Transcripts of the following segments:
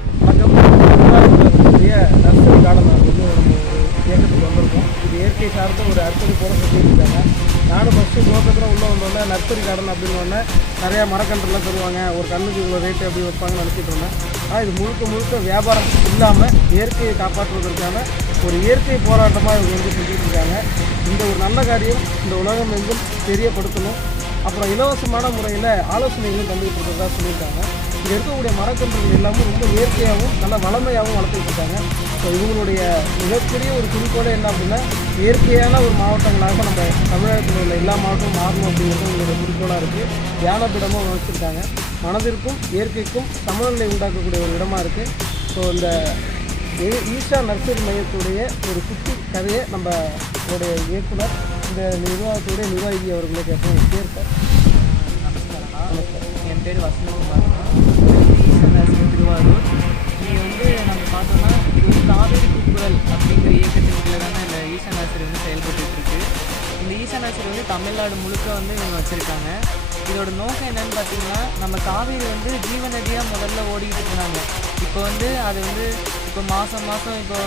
வணக்கம். இருக்கக்கூடிய nursery garden வந்து நம்ம ஒரு இயக்கத்துக்கு வந்திருக்கோம். இது இயற்கை சார்ந்த ஒரு அர்ப்பணி போல சொல்லியிருக்காங்க. நானும் ஃபஸ்ட்டு துவக்கத்தில் உள்ளே வந்தோடனே நர்சரி கார்டன் அப்படின்னோடனே நிறையா மரக்கன்றுலாம் தருவாங்க, ஒரு கண்ணுக்கு இவ்வளோ ரேட்டு அப்படி வைப்பாங்கன்னு நினச்சிட்டு இருந்தேன். ஆனால் இது முழுக்க வியாபாரம் இல்லாமல் இயற்கையை காப்பாற்றுவதற்கான ஒரு இயற்கை போராட்டமாக இவங்க வந்து செஞ்சுட்டு இருக்காங்க. இந்த ஒரு நல்ல காரியம் இந்த உலகம் எங்கும் தெரியப்படுத்தணும். அப்புறம் இலவசமான முறையில் ஆலோசனைகளும் தந்துகிட்டு இருக்கிறதா சொல்லியிருக்காங்க. இங்கே இருக்கக்கூடிய மரக்கன்றுகள் எல்லாமே ரொம்ப இயற்கையாகவும் நல்ல வளமையாகவும் வளர்த்துட்டு இருக்காங்க. ஸோ இவங்களுடைய மிகப்பெரிய ஒரு குறிக்கோளே என்ன அப்படின்னா, இயற்கையான ஒரு மாவட்டங்களாக நம்ம தமிழகத்தில் உள்ள எல்லா மாவட்டமும் மாறணும் அப்படிங்கிறது உங்களுடைய குறிக்கோளாக இருக்குது. தியானபீடமும் வச்சுருக்காங்க. மனதிற்கும் இயற்கைக்கும் சமநிலை உண்டாக்கக்கூடிய ஒரு இடமா இருக்குது. ஸோ இந்த ஈஷா நர்சரி மையத்துடைய ஒரு குட்டி கதையை நம்மளுடைய இயக்குனர் இந்த நிர்வாகத்துடைய நிர்வாகி அவர்களை கேட்போம். பேர் சார்? நமஸ்காரம். என் பேர் வசந்தகுமார்னா, ஈஷா நர்சரி திருவாரூர். இங்கே வந்து நம்ம பார்த்தோம்னா இது வந்து காவேரி கூக்குரல் அப்படிங்கிற இயக்கத்தின் கீழே தானே இந்த ஈஷா நர்சரி வந்து செயல்பட்டுருக்கு. இந்த ஈஷா நர்சரி வந்து தமிழ்நாடு முழுக்க வந்து இவங்க வச்சுருக்காங்க. இதோட நோக்கம் என்னென்னு பார்த்தீங்கன்னா, நம்ம காவேரி வந்து ஜீவநதியாக முதல்ல ஓடிக்கிட்டு இருந்தாங்க. இப்போ வந்து அது வந்து இப்போ மாதம் இப்போ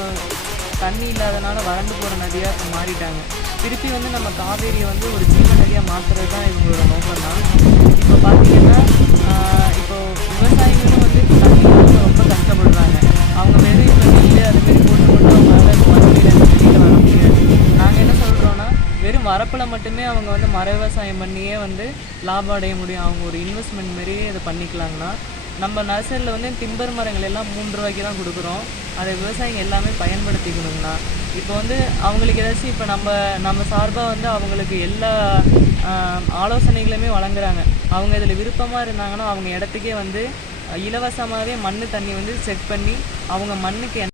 தண்ணி இல்லாதனால வறண்டு போகிற நதியாக இப்போ மாறிட்டாங்க. திருப்பி வந்து நம்ம காவேரியை வந்து ஒரு ஜீவநதியாக மாற்றுறது தான் இவங்களோட நோக்கம் தான். இப்போ பார்த்தீங்கன்னா இப்போ விவசாயிகளும் வந்து இப்போ தண்ணி வந்து ரொம்ப கஷ்டப்படுறாங்க. அவங்க வெறும் இப்போ நெல் அதுமாரி போட்டு அவங்களால இப்போ மறுபடியும் வெளியில் வர முடியாது. நாங்கள் என்ன சொல்கிறோன்னா, வெறும் வரப்பில் மட்டுமே அவங்க வந்து மர விவசாயம் பண்ணியே வந்து லாபம் அடைய முடியும். அவங்க ஒரு இன்வெஸ்ட்மெண்ட் மாரியே இதை பண்ணிக்கலாங்கன்னா, நம்ம நர்சரியில் வந்து டிம்பர் மரங்கள் எல்லாம் 3 ரூபாய்க்கு தான் கொடுக்குறோம். அதை விவசாயிங்க எல்லாமே பயன்படுத்திக்கணுங்கண்ணா. இப்போ வந்து அவங்களுக்கு ஏதாச்சும் இப்போ நம்ம சார்பாக வந்து அவங்களுக்கு எல்லா ஆலோசனைகளுமே வழங்குறாங்க. அவங்க இதில் விருப்பமாக இருந்தாங்கன்னா அவங்க இடத்துக்கே வந்து இலவசமாகவே மண் தண்ணி வந்து செக் பண்ணி அவங்க மண்ணுக்கு